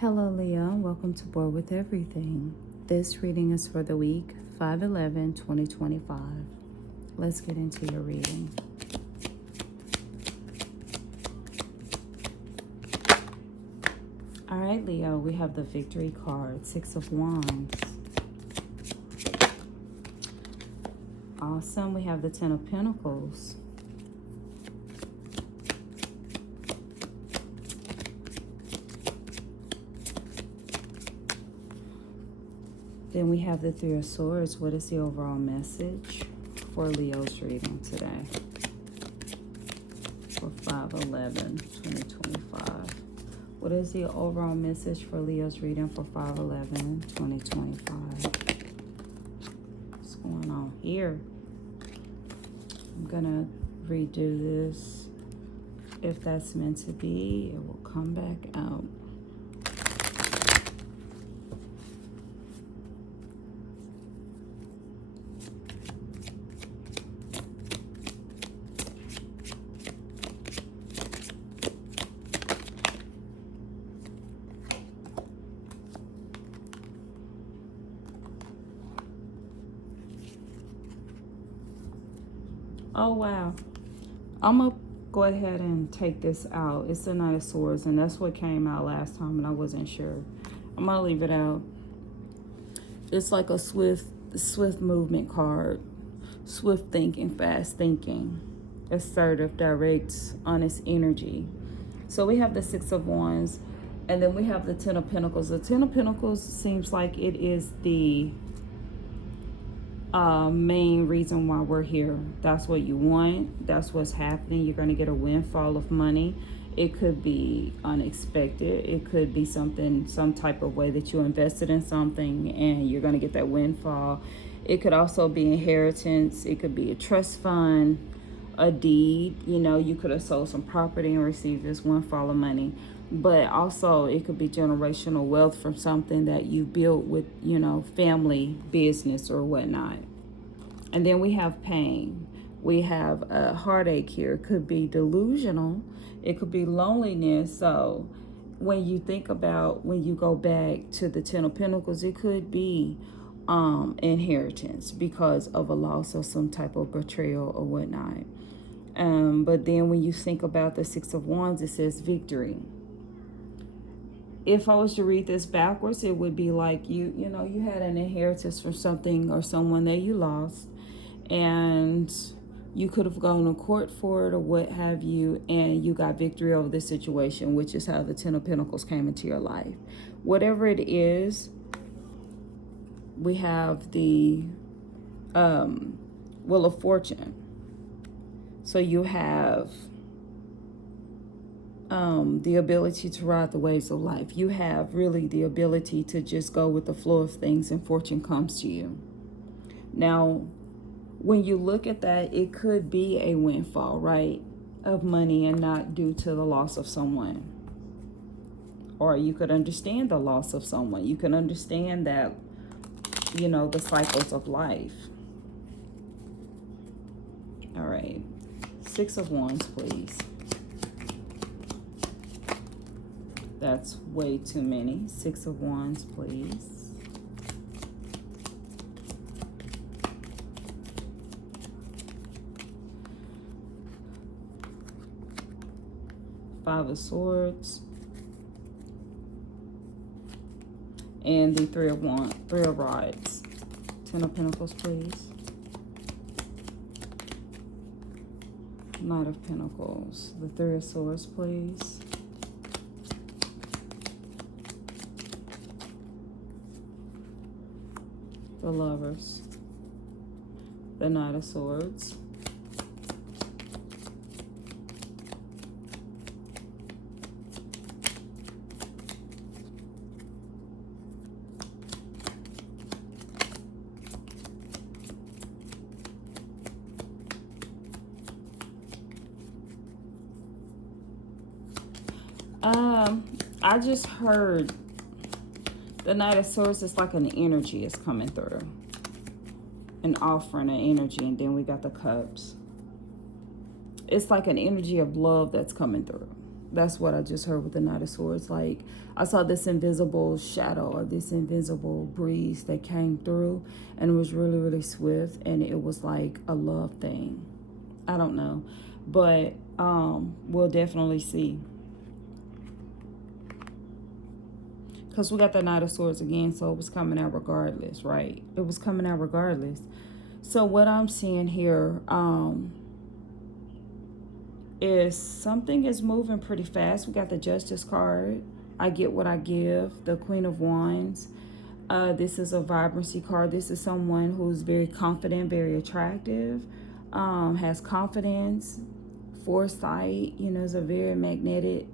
Hello Leo, welcome to Board with Everything. This reading is for the week 5/11/2025. Let's get into your reading. All right, Leo, we have the Victory card, Six of Wands. Awesome, we have the Ten of Pentacles. Then we have the Three of Swords. What is the overall message for Leo's reading today? For 5/11/2025. What is the overall message for Leo's reading for 5/11/2025? What's going on here? I'm going to redo this. If that's meant to be, it will come back out. Oh, wow. I'm going to go ahead and take this out. It's the Knight of Swords, and that's what came out last time, and I wasn't sure. I'm going to leave it out. It's like a swift movement card. Swift thinking, fast thinking. Assertive, direct, honest energy. So we have the Six of Wands, and then we have the Ten of Pentacles. The Ten of Pentacles seems like it is the main reason why we're here. That's what you want. That's what's happening. You're going to get a windfall of money. It could be unexpected. It could be something, some type of way that you invested in something and you're going to get that windfall. It could also be inheritance. It could be a trust fund, a deed. You know, you could have sold some property and received this windfall of money. But also it could be generational wealth from something that you built with, you know, family, business or whatnot. And then we have pain. We have a heartache here. It could be delusional. It could be loneliness. So when you think about, when you go back to the Ten of Pentacles, it could be inheritance because of a loss or some type of betrayal or whatnot. But then when you think about the Six of Wands, it says victory. If I was to read this backwards, it would be like you know, you had an inheritance from something or someone that you lost, and you could have gone to court for it or what have you, and you got victory over the situation, which is how the Ten of Pentacles came into your life. Whatever it is, we have the Wheel of Fortune. So you have the ability to ride the waves of life. You have really the ability to just go with the flow of things and fortune comes to you. Now, when you look at that, it could be a windfall, right, of money and not due to the loss of someone. Or you could understand the loss of someone. You can understand that, you know, the cycles of life. All right. Six of Wands, please. That's way too many. Six of Wands, please. Five of Swords. And the Three of Rods. Ten of Pentacles, please. Knight of Pentacles. The Three of Swords, please. The Lovers. The Knight of Swords. I just heard the Knight of Swords is like an energy is coming through. An offering of energy. And then we got the Cups. It's like an energy of love that's coming through. That's what I just heard with the Knight of Swords. Like, I saw this invisible shadow or this invisible breeze that came through, and it was really, really swift, and it was like a love thing. I don't know, but we'll definitely see. Because we got the Knight of Swords again, so it was coming out regardless, right? It was coming out regardless. So what I'm seeing here is something is moving pretty fast. We got the Justice card. I get what I give. The Queen of Wands. This is a vibrancy card. This is someone who's very confident, very attractive, has confidence, foresight, you know, is a very magnetic,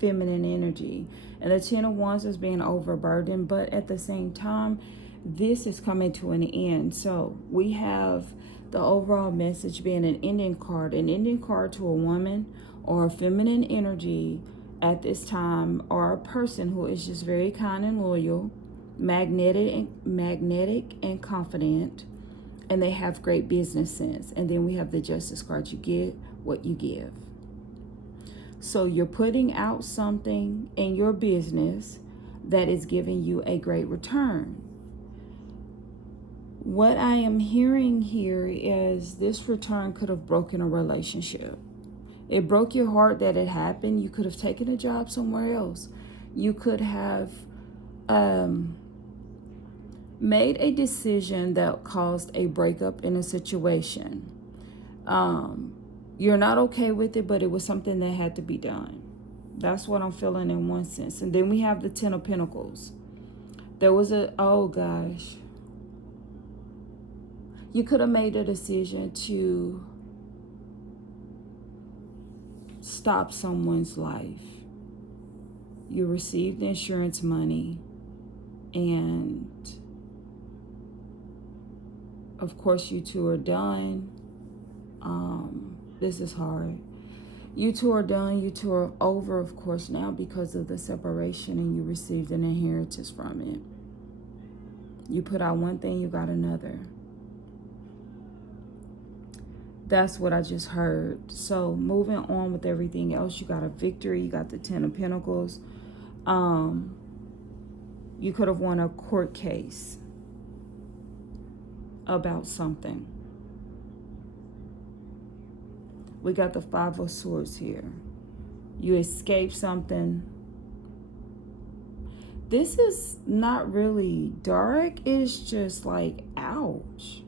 feminine energy. And the Ten of Wands is being overburdened, but at the same time, this is coming to an end. So we have the overall message being an ending card to a woman or a feminine energy at this time, or a person who is just very kind and loyal, magnetic and confident, and they have great business sense. And then we have the Justice card. You get what you give. So you're putting out something in your business that is giving you a great return. What I am hearing here is this return could have broken a relationship. It broke your heart that it happened. You could have taken a job somewhere else. You could have made a decision that caused a breakup in a situation. You're not okay with it, but it was something that had to be done. That's what I'm feeling in one sense. And then we have the Ten of Pentacles. There was oh gosh. You could have made a decision to stop someone's life. You received insurance money, and of course you two are done. This is hard. You two are done. You two are over, of course, now because of the separation, and you received an inheritance from it. You put out one thing, you got another. That's what I just heard. So moving on with everything else, you got a victory. You got the Ten of Pentacles. You could have won a court case about something. We got the Five of Swords here. You escaped something. This is not really dark. It's just like, ouch.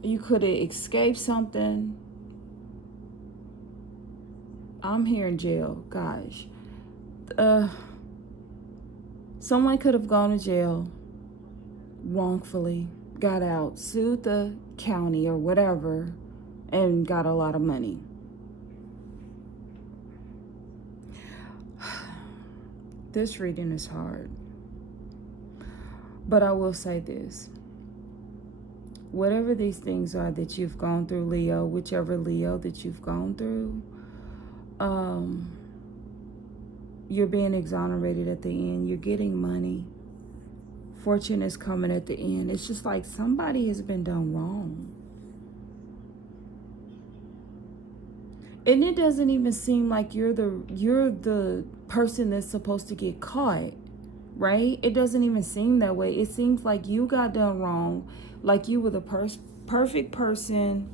You could have escaped something. I'm here in jail, gosh. Someone could have gone to jail wrongfully, got out, sued the county or whatever, and got a lot of money. This reading is hard. But I will say this. Whatever these things are that you've gone through, Leo, whichever Leo that you've gone through, you're being exonerated at the end. You're getting money. Fortune is coming at the end. It's just like somebody has been done wrong. And it doesn't even seem like you're the person that's supposed to get caught, right? It doesn't even seem that way. It seems like you got done wrong, like you were the perfect person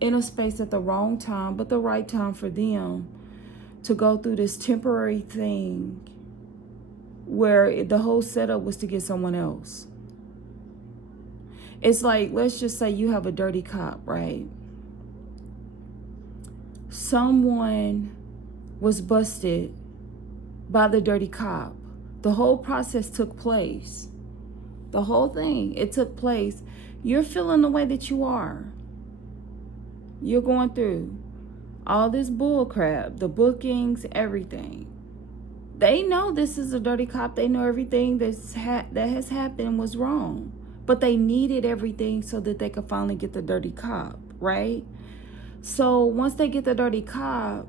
in a space at the wrong time, but the right time for them to go through this temporary thing where the whole setup was to get someone else. It's like, let's just say you have a dirty cop, right? Someone was busted by the dirty cop. The whole process took place. The whole thing, it took place. You're feeling the way that you are. You're going through all this bull crap, the bookings, everything. They know this is a dirty cop. They know everything that has happened was wrong. But they needed everything so that they could finally get the dirty cop, right? So once they get the dirty cop,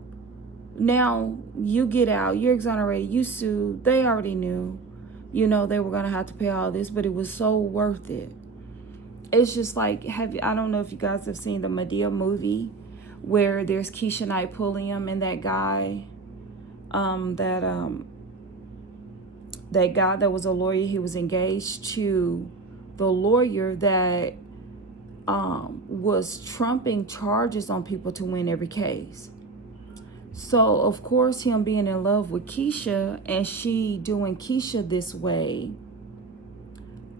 now you get out, you're exonerated, you sued. They already knew, you know, they were going to have to pay all this, but it was so worth it. It's just like, I don't know if you guys have seen the Medea movie where there's Keisha Pulliam and that guy, that guy that was a lawyer. He was engaged to the lawyer that was trumping charges on people to win every case. So of course, him being in love with Keisha and she doing Keisha this way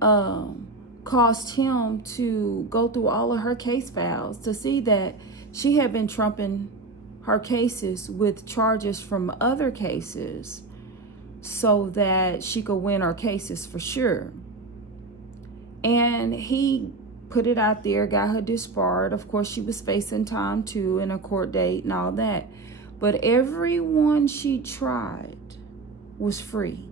caused him to go through all of her case files to see that she had been trumping her cases with charges from other cases so that she could win her cases for sure. And he put it out there, got her disbarred. Of course, she was facing time too, and a court date and all that. But everyone she tried was free.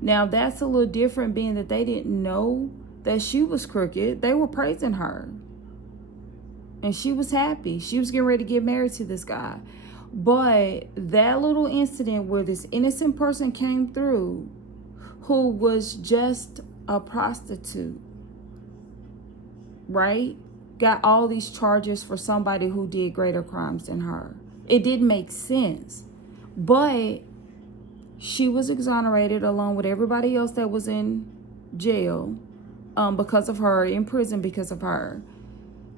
Now, that's a little different, being that they didn't know that she was crooked. They were praising her. And she was happy. She was getting ready to get married to this guy. But that little incident where this innocent person came through who was just a prostitute, right? Got all these charges for somebody who did greater crimes than her. It didn't make sense. But she was exonerated along with everybody else that was in jail because of her, in prison because of her.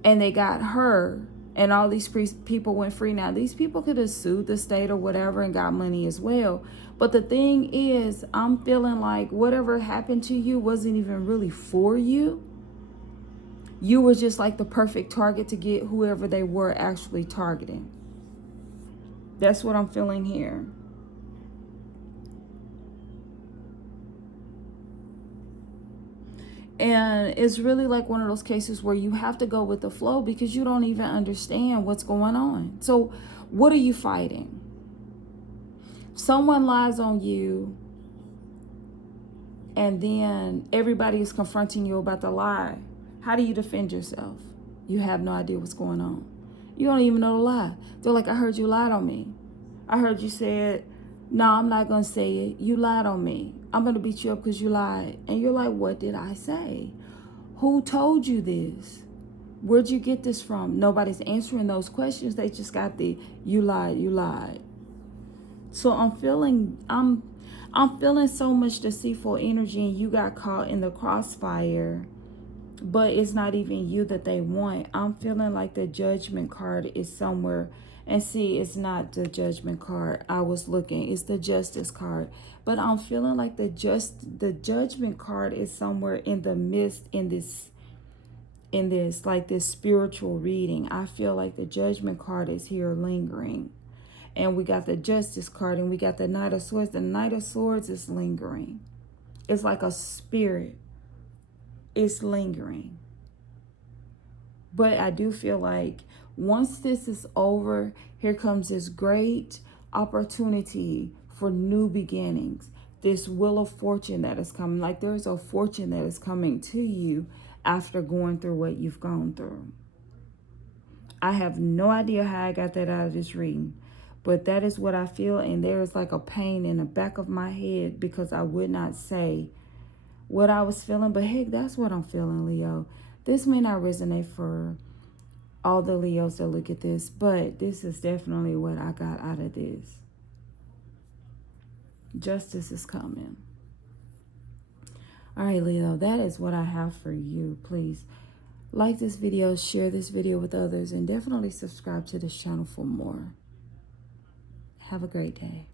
And they got her, and all these people went free. Now, these people could have sued the state or whatever and got money as well. But the thing is, I'm feeling like whatever happened to you wasn't even really for you. You were just like the perfect target to get whoever they were actually targeting. That's what I'm feeling here. And it's really like one of those cases where you have to go with the flow because you don't even understand what's going on. So what are you fighting? Someone lies on you and then everybody is confronting you about the lie. How do you defend yourself? You have no idea what's going on. You don't even know the lie. They're like, I heard you lied on me. I heard you said, no, I'm not going to say it. You lied on me. I'm going to beat you up because you lied. And you're like, what did I say? Who told you this? Where'd you get this from? Nobody's answering those questions. They just got the, you lied, you lied. So I'm feeling so much deceitful energy, and you got caught in the crossfire, but it's not even you that they want. I'm feeling like the Judgment card is somewhere. And see, it's not the Judgment card. I was looking. It's the Justice card. But I'm feeling like the Judgment card is somewhere in the midst in this like this spiritual reading. I feel like the Judgment card is here lingering. And we got the Justice card, and we got the Knight of Swords. The Knight of Swords is lingering. It's like a spirit. It's lingering. But I do feel like once this is over, here comes this great opportunity for new beginnings. This wheel of fortune that is coming. Like there's a fortune that is coming to you after going through what you've gone through. I have no idea how I got that out of this reading, but that is what I feel. And there is like a pain in the back of my head because I would not say what I was feeling. But heck, that's what I'm feeling, Leo. This may not resonate for all the Leos that look at this, but this is definitely what I got out of this. Justice is coming. All right, Leo, that is what I have for you. Please like this video, share this video with others, and definitely subscribe to this channel for more. Have a great day.